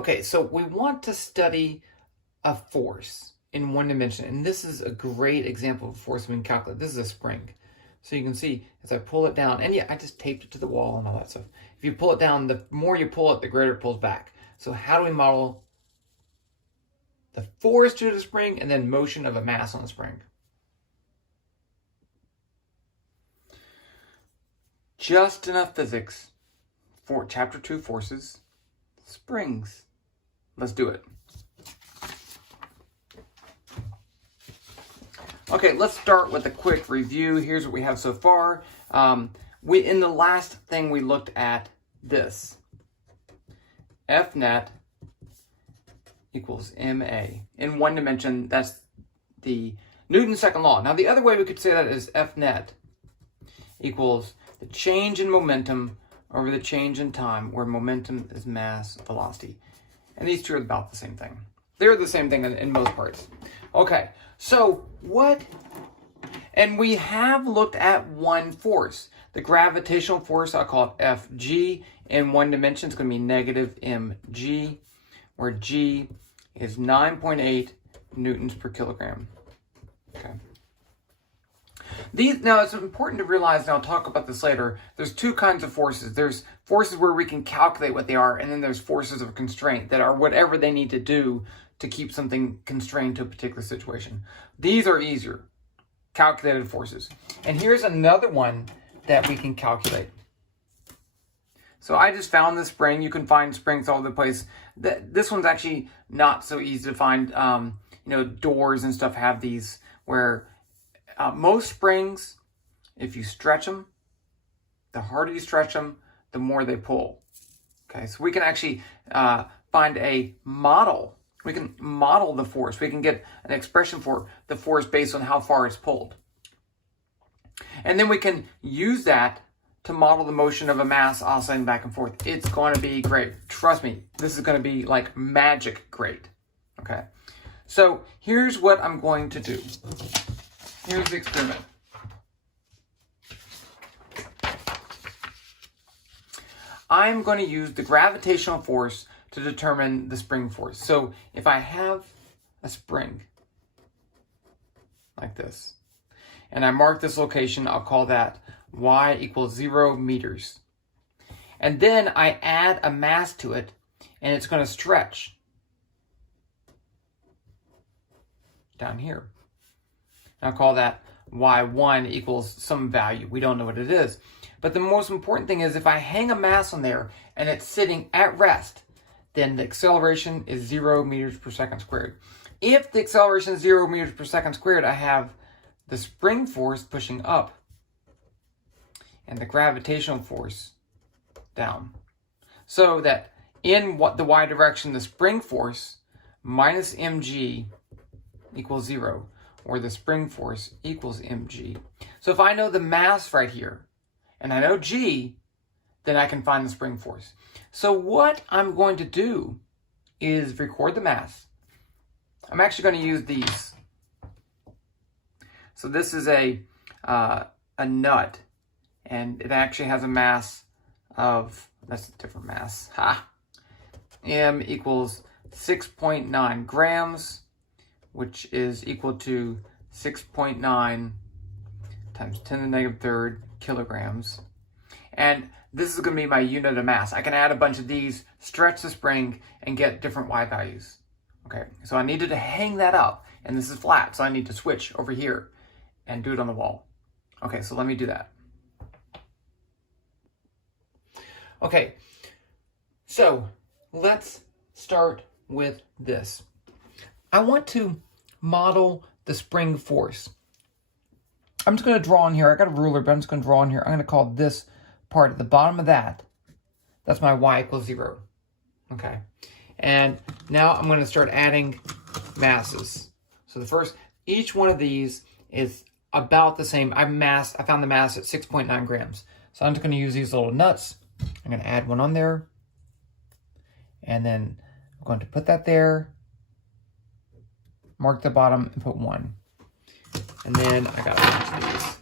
Okay, so we want to study a force in one dimension, and this is a great example of force we can calculate. This is a spring. So you can see as I pull it down, and yeah, I just taped it to the wall and all that stuff. If you pull it down, the more you pull it, the greater it pulls back. So how do we model the force due to the spring and then motion of a mass on the spring? Just enough physics for chapter 2 forces, springs. Let's do it. Okay, let's start with a quick review. Here's what we have so far. In the last thing we looked at this. F net equals ma. In one dimension, that's the Newton's second law. Now the other way we could say that is F net equals the change in momentum over the change in time, where momentum is mass velocity. And these two are about the same thing. They're the same thing in most parts. Okay, so what? And we have looked at one force. The gravitational force, I'll call it Fg. In one dimension, it's going to be negative mg, where g is 9.8 newtons per kilogram. Okay. Now, it's important to realize, and I'll talk about this later, there's two kinds of forces. There's forces where we can calculate what they are, and then there's forces of constraint that are whatever they need to do to keep something constrained to a particular situation. These are easier, calculated forces. And here's another one that we can calculate. So I just found this spring. You can find springs all over the place. This one's actually not so easy to find. Doors and stuff have these where most springs, if you stretch them, the harder you stretch them, the more they pull. Okay, so we can actually find a model. We can model the force. We can get an expression for the force based on how far it's pulled. And then we can use that to model the motion of a mass oscillating back and forth. It's going to be great. Trust me, this is going to be like magic great. Okay, so here's what I'm going to do. Here's the experiment. I'm going to use the gravitational force to determine the spring force. So if I have a spring like this, and I mark this location, I'll call that y equals 0 meters. And then I add a mass to it, and it's going to stretch down here. And I'll call that y1 equals some value. We don't know what it is. But the most important thing is if I hang a mass on there and it's sitting at rest, then the acceleration is 0 meters per second squared. If the acceleration is 0 meters per second squared, I have the spring force pushing up and the gravitational force down. So that in the y direction, the spring force minus mg equals 0, or the spring force equals mg. So if I know the mass right here, and I know g, then I can find the spring force. So what I'm going to do is record the mass. I'm actually going to use these. So this is a nut, and it actually has a mass of, that's a different mass, m equals 6.9 grams, which is equal to 6.9 times 10 to the negative third kilograms. And this is going to be my unit of mass. I can add a bunch of these, stretch the spring, and get different y values. Okay, so I needed to hang that up, and this is flat, so I need to switch over here and do it on the wall. Okay, so let me do that. Okay, so let's start with this. I want to model the spring force. I'm just going to draw on here. I got a ruler, but I'm just going to draw on here. I'm going to call this part at the bottom of that's my y equals 0. Okay. And now I'm going to start adding masses. So the first, each one of these is about the same. I found the mass at 6.9 grams. So I'm just going to use these little nuts. I'm going to add one on there. And then I'm going to put that there. Mark the bottom and put 1. And then I got a bunch of these.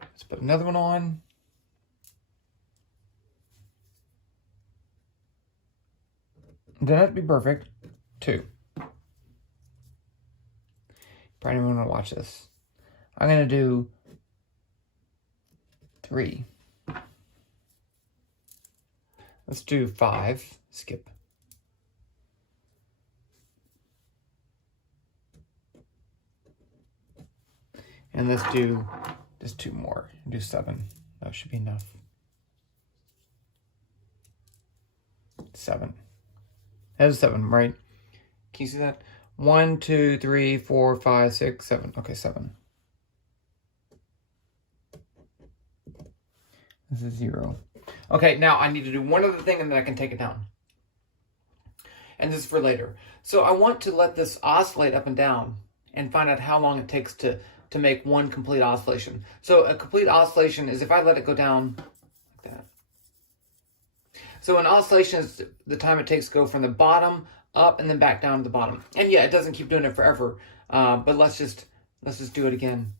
Let's put another one on. Doesn't have to be perfect. 2. Probably don't want to watch this. I'm going to do 3. Let's do 5. Skip. And let's do just 2 more. Do 7. That should be enough. 7. That's 7, right? Can you see that? 1, 2, 3, 4, 5, 6, 7. Okay, 7. This is 0. Okay, now I need to do one other thing and then I can take it down. And this is for later. So I want to let this oscillate up and down and find out how long it takes to make one complete oscillation. So a complete oscillation is if I let it go down like that. So an oscillation is the time it takes to go from the bottom up and then back down to the bottom. And yeah, it doesn't keep doing it forever, but let's just do it again.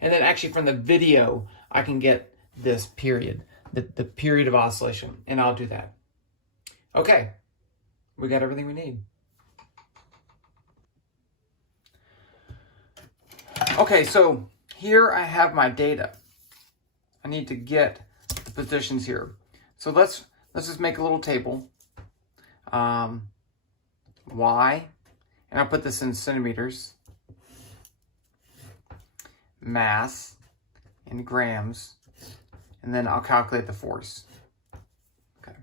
And then actually from the video, I can get this period, the period of oscillation, and I'll do that. Okay, we got everything we need. Okay, so here I have my data. I need to get the positions here. So let's just make a little table. Y, and I'll put this in centimeters. Mass in grams, and then I'll calculate the force. Okay,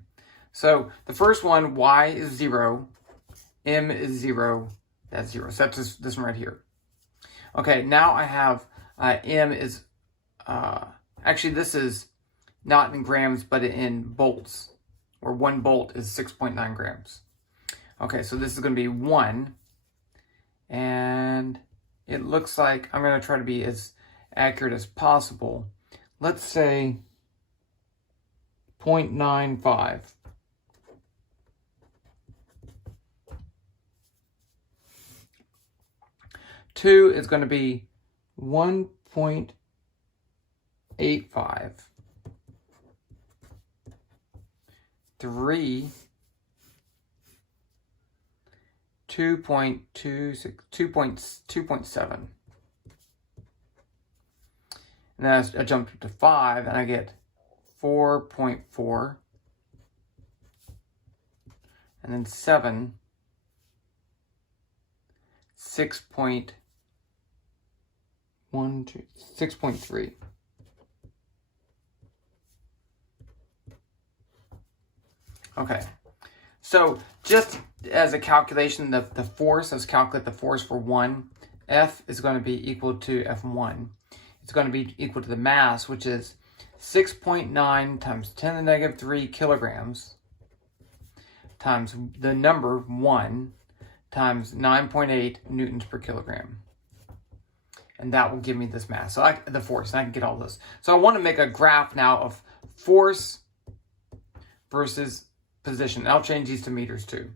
so the first one, Y is 0, M is 0, that's 0. So that's this one right here. Okay, now I have M is, actually this is not in grams, but in bolts, where 1 bolt is 6.9 grams. Okay, so this is going to be 1, and it looks like I'm going to try to be as accurate as possible. Let's say 0.95. Two is going to be 1.85. 3, 2.26, 2.7. And then I jump to 5 and I get 4.4. And then 7, 6.3. Okay, so just as a calculation, the force, let's calculate the force for 1. F is going to be equal to F1. It's going to be equal to the mass, which is 6.9 times 10 to the negative 3 kilograms times the number 1 times 9.8 newtons per kilogram. And that will give me this mass. So the force, and I can get all this. So I want to make a graph now of force versus position. I'll change these to meters too.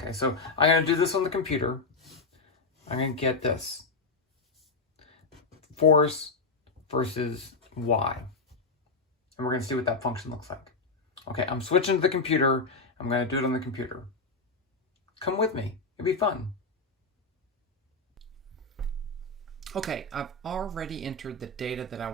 Okay, so I'm going to do this on the computer. I'm going to get this. Force versus Y. And we're going to see what that function looks like. Okay, I'm switching to the computer. I'm going to do it on the computer. Come with me. It'll be fun. Okay, I've already entered the data that I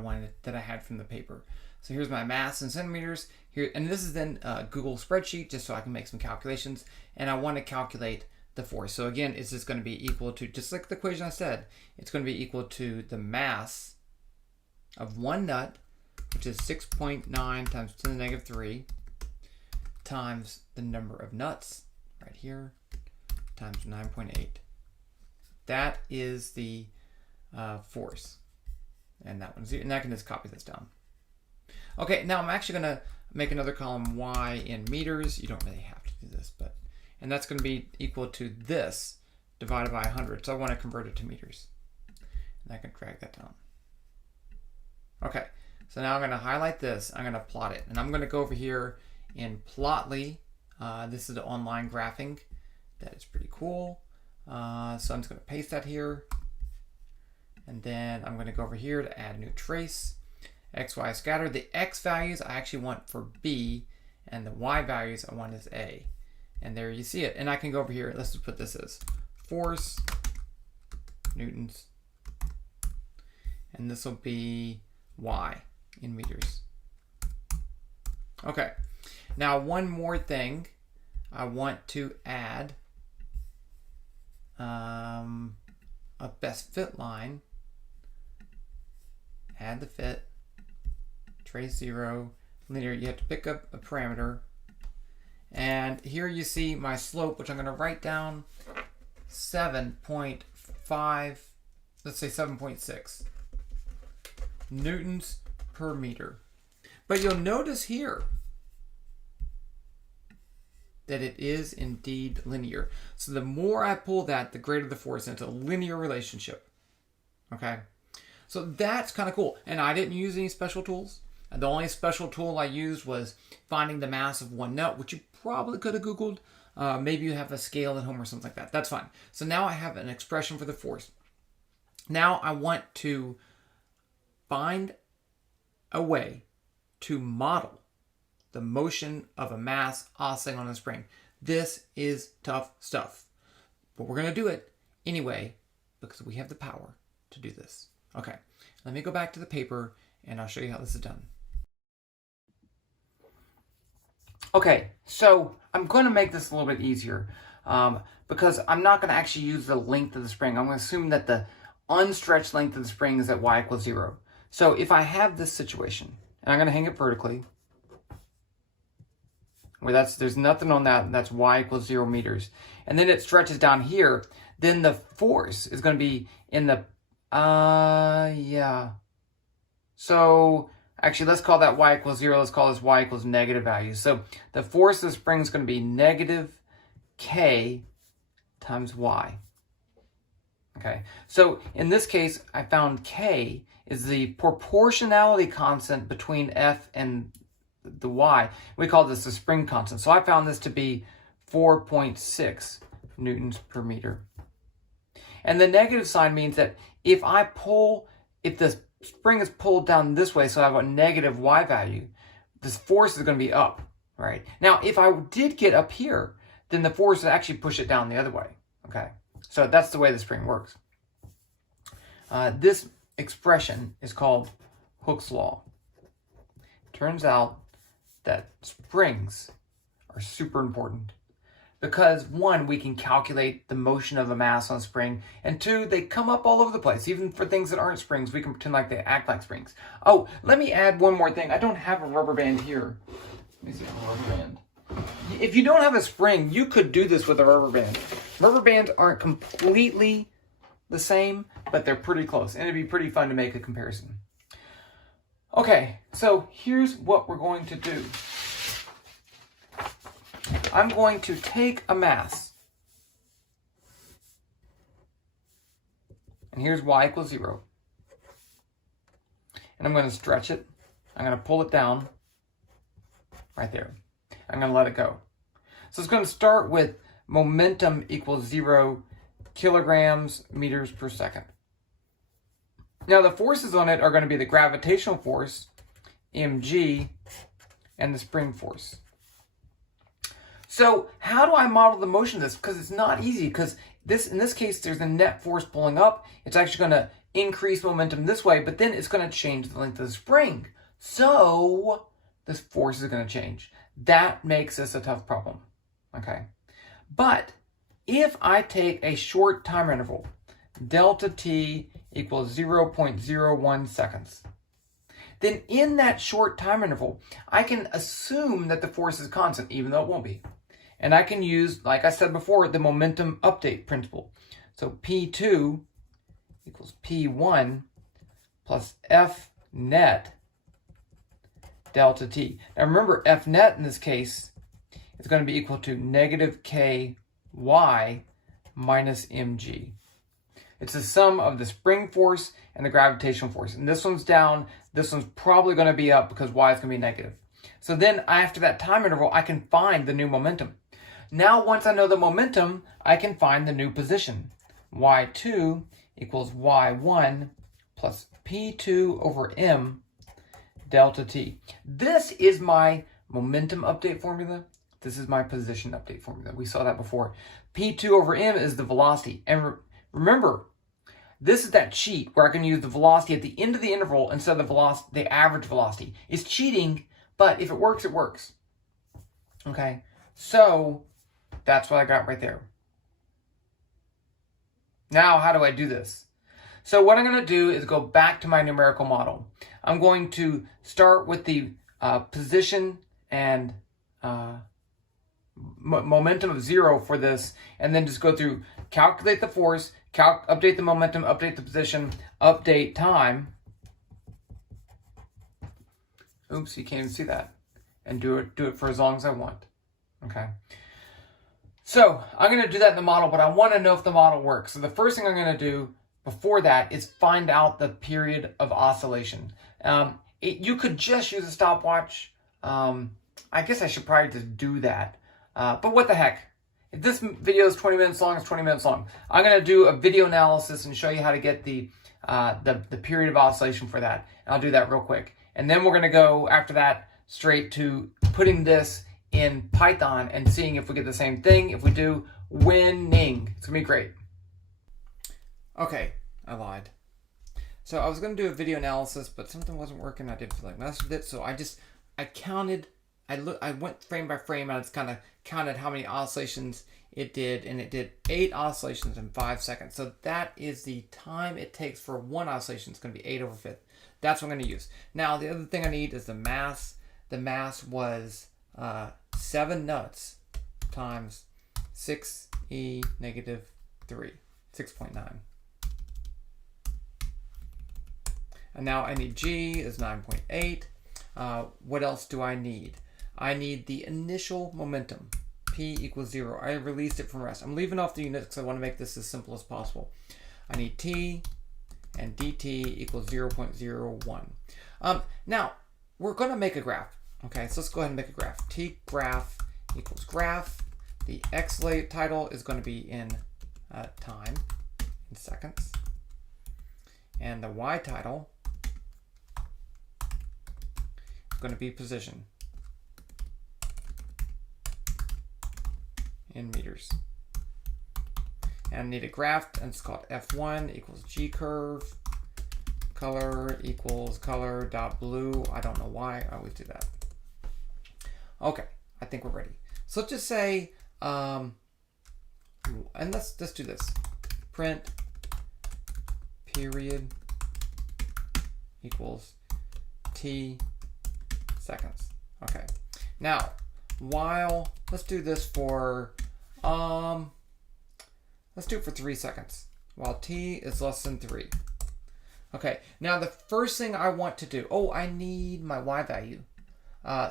had from the paper. So here's my mass in centimeters here, and this is then a Google spreadsheet just so I can make some calculations, and I want to calculate the force. So again, it's just going to be equal to, just like the equation I said, it's going to be equal to the mass of one nut, which is 6.9 times 10 to the negative 3, times the number of nuts right here, times 9.8. That is the force. And that one's, and I can just copy this down. Okay, now I'm actually going to make another column Y in meters. You don't really have to do this, but, and that's going to be equal to this divided by 100. So I want to convert it to meters. And I can drag that down. Okay, so now I'm going to highlight this. I'm going to plot it. And I'm going to go over here in Plotly. This is the online graphing. That is pretty cool. So I'm just going to paste that here. And then I'm going to go over here to add a new trace. X, Y scatter. The X values I actually want for B and the y values I want is A. And there you see it. And I can go over here. Let's just put this as force, newtons. And this will be y in meters. Okay. Now one more thing. I want to add a best fit line. Add the fit. Trace 0. Linear. You have to pick up a parameter. And here you see my slope, which I'm going to write down 7.5, let's say 7.6 newtons per meter. But you'll notice here that it is indeed linear. So the more I pull that, the greater the force. And it's a linear relationship. Okay? So that's kind of cool. And I didn't use any special tools. And the only special tool I used was finding the mass of one nut, which you probably could have Googled. Maybe you have a scale at home or something like that. That's fine. So now I have an expression for the force. Now I want to find a way to model the motion of a mass oscillating on a spring. This is tough stuff. But we're going to do it anyway because we have the power to do this. Okay, let me go back to the paper and I'll show you how this is done. Okay, so I'm going to make this a little bit easier because I'm not going to actually use the length of the spring. I'm going to assume that the unstretched length of the spring is at y equals 0. So if I have this situation, and I'm going to hang it vertically, where there's nothing on that, and that's y equals 0 meters, and then it stretches down here, then the force is going to be in the, So actually, let's call that y equals 0. Let's call this y equals negative value. So the force of the spring is going to be negative k times y. Okay, so in this case, I found k is the proportionality constant between F and the y. We call this the spring constant. So I found this to be 4.6 newtons per meter. And the negative sign means that if the spring is pulled down this way, so I have a negative y value, this force is going to be up, right? Now, if I did get up here, then the force would actually push it down the other way, okay? So that's the way the spring works. This expression is called Hooke's law. Turns out that springs are super important because, one, we can calculate the motion of a mass on a spring, and two, they come up all over the place. Even for things that aren't springs, we can pretend like they act like springs. Oh, let me add one more thing. I don't have a rubber band here. Let me see a rubber band. If you don't have a spring, you could do this with a rubber band. Rubber bands aren't completely the same, but they're pretty close, and it'd be pretty fun to make a comparison. Okay, so here's what we're going to do. I'm going to take a mass, and here's y equals 0. And I'm going to stretch it. I'm going to pull it down right there. I'm going to let it go. So it's going to start with momentum equals 0 kilograms meters per second. Now the forces on it are going to be the gravitational force, mg, and the spring force. So how do I model the motion of this? Because it's not easy, because in this case there's a net force pulling up. It's actually going to increase momentum this way, but then it's going to change the length of the spring. So this force is going to change. That makes this a tough problem. Okay. But if I take a short time interval, delta t equals 0.01 seconds, then in that short time interval, I can assume that the force is constant, even though it won't be. And I can use, like I said before, the momentum update principle. So P2 equals P1 plus F net delta t. Now remember, F net in this case is going to be equal to negative ky minus mg. It's the sum of the spring force and the gravitational force. And this one's down, this one's probably going to be up because y is going to be negative. So then after that time interval, I can find the new momentum. Now once I know the momentum, I can find the new position. y2 equals y1 plus p2 over m delta t. This is my momentum update formula. This is my position update formula. We saw that before. P2 over m is the velocity. And remember, this is that cheat where I can use the velocity at the end of the interval instead of the velocity, the average velocity. It's cheating, but if it works, it works. Okay, so that's what I got right there. Now, how do I do this? So what I'm going to do is go back to my numerical model. I'm going to start with the position and momentum of 0 for this, and then just go through, calculate the force, update the momentum, update the position, update time. Oops, you can't even see that. And do it for as long as I want. Okay. So I'm going to do that in the model, but I want to know if the model works. So the first thing I'm going to do before that is find out the period of oscillation. You could just use a stopwatch. I guess I should probably just do that. But what the heck? If this video is 20 minutes long, it's 20 minutes long. I'm going to do a video analysis and show you how to get the period of oscillation for that. And I'll do that real quick. And then we're going to go, after that, straight to putting this in Python and seeing if we get the same thing. If we do, winning. It's going to be great. Okay, I lied. So I was going to do a video analysis, but something wasn't working. I didn't feel like messing with it. So I counted, I went frame by frame and I just kind of counted how many oscillations it did, and it did 8 oscillations in 5 seconds. So that is the time it takes for one oscillation. It's going to be 8 over 5th. That's what I'm going to use. Now, the other thing I need is the mass. The mass was 7 nuts times 6e negative 3, 6.9. And now I need G is 9.8. What else do I need? I need the initial momentum, P equals 0. I released it from rest. I'm leaving off the units because I want to make this as simple as possible. I need T, and dt equals 0.01. Now, we're going to make a graph. Okay, so let's go ahead and make a graph. T graph equals graph. The X title is going to be in time, in seconds. And the Y title is going to be position in meters. And I need a graph, and it's called F1 equals G curve. Color equals color dot blue. I don't know why I always do that. Okay, I think we're ready. So let's just say, and let's do this. Print period equals t seconds. Okay. Now, while let's do this for let's do it for 3 seconds. While t is less than 3. Okay. Now the first thing I want to do. Oh, I need my y value.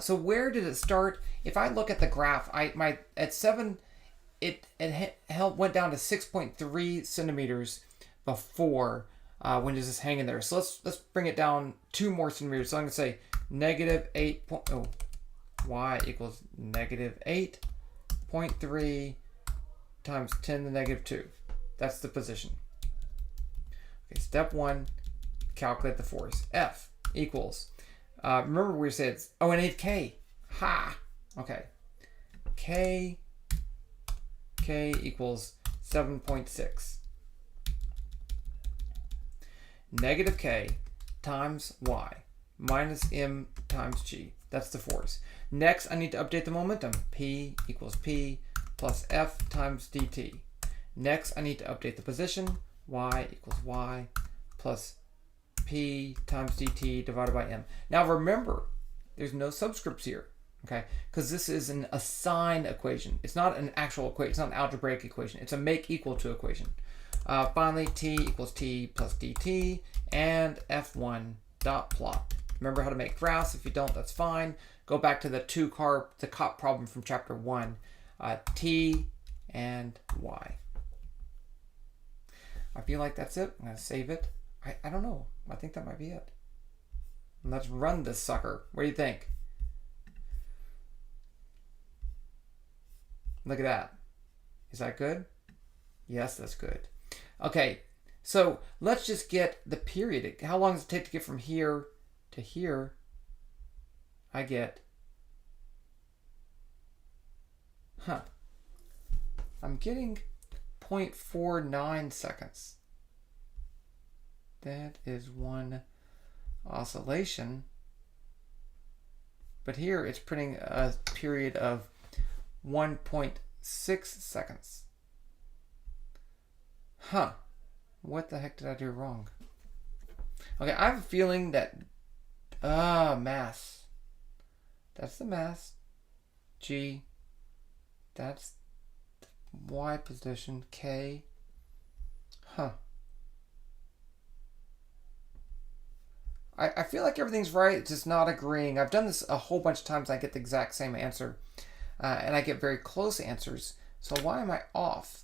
So where did it start? If I look at the graph, at 7, it went down to 6.3 centimeters before when it was just hanging there. So let's bring it down 2 more centimeters. So I'm gonna say negative 8. Y equals negative 8.3 times 10 to the negative 2. That's the position. Okay, step 1, calculate the force. F equals. Remember we said, oh, and 8K. Ha! Okay. K equals 7.6. Negative K times Y minus M times G. That's the force. Next, I need to update the momentum. P equals P plus F times dt. Next, I need to update the position. Y equals Y plus P times dt divided by M. Now remember, there's no subscripts here, okay? Because this is an assign equation. It's not an actual equation. It's not an algebraic equation. It's a make equal to equation. Finally, T equals T plus dt and F1 dot plot. Remember how to make graphs. If you don't, that's fine. Go back to the the cop problem from chapter 1. T and Y. I feel like that's it. I'm going to save it. I don't know. I think that might be it. Let's run this sucker. What do you think? Look at that. Is that good? Yes, that's good. Okay, so let's just get the period. How long does it take to get from here to here? I get Huh. I'm getting 0.49 seconds. That is one oscillation. But here it's printing a period of 1.6 seconds. Huh. What the heck did I do wrong? Okay, I have a feeling that... mass. That's the mass. G. That's the Y position. K. Huh. I feel like everything's right, it's just not agreeing. I've done this a whole bunch of times. I get the exact same answer. And I get very close answers. So why am I off?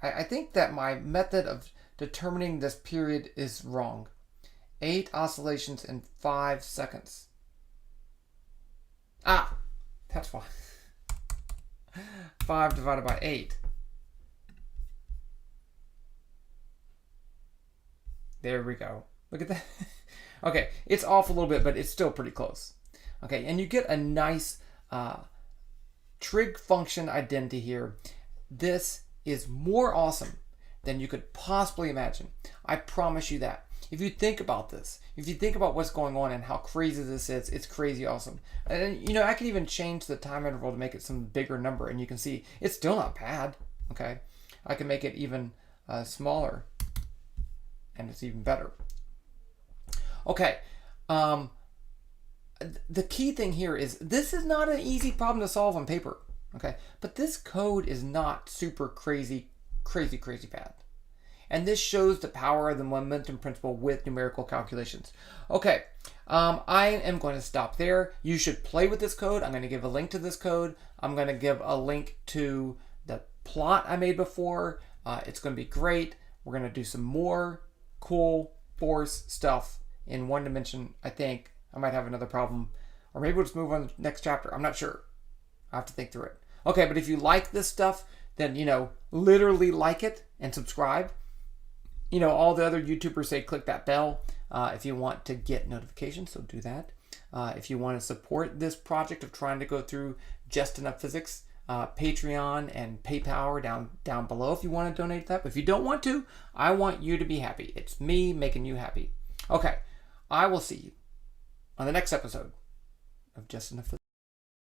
I think that my method of determining this period is wrong. 8 oscillations in 5 seconds. Ah, that's why. 5 divided by 8. There we go. Look at that. Okay, it's off a little bit, but it's still pretty close. Okay, and you get a nice trig function identity here. This is more awesome than you could possibly imagine. I promise you that. If you think about this, if you think about what's going on and how crazy this is, it's crazy awesome. And you know, I can even change the time interval to make it some bigger number, and you can see it's still not bad. Okay, I can make it even smaller, and it's even better. Okay, the key thing here is this is not an easy problem to solve on paper. Okay, but this code is not super crazy bad. And this shows the power of the momentum principle with numerical calculations. Okay, I am going to stop there. You should play with this code. I'm going to give a link to this code. I'm going to give a link to the plot I made before. It's going to be great. We're going to do some more cool force stuff in one dimension. I think I might have another problem. Or maybe we'll just move on to the next chapter. I'm not sure. I have to think through it. Okay, but if you like this stuff, then, you know, literally like it and subscribe. You know, all the other YouTubers say click that bell if you want to get notifications, so do that. If you want to support this project of trying to go through just enough physics, Patreon and PayPal down below if you want to donate that. But if you don't want to, I want you to be happy. It's me making you happy. Okay, I will see you on the next episode of Just Enough Physics.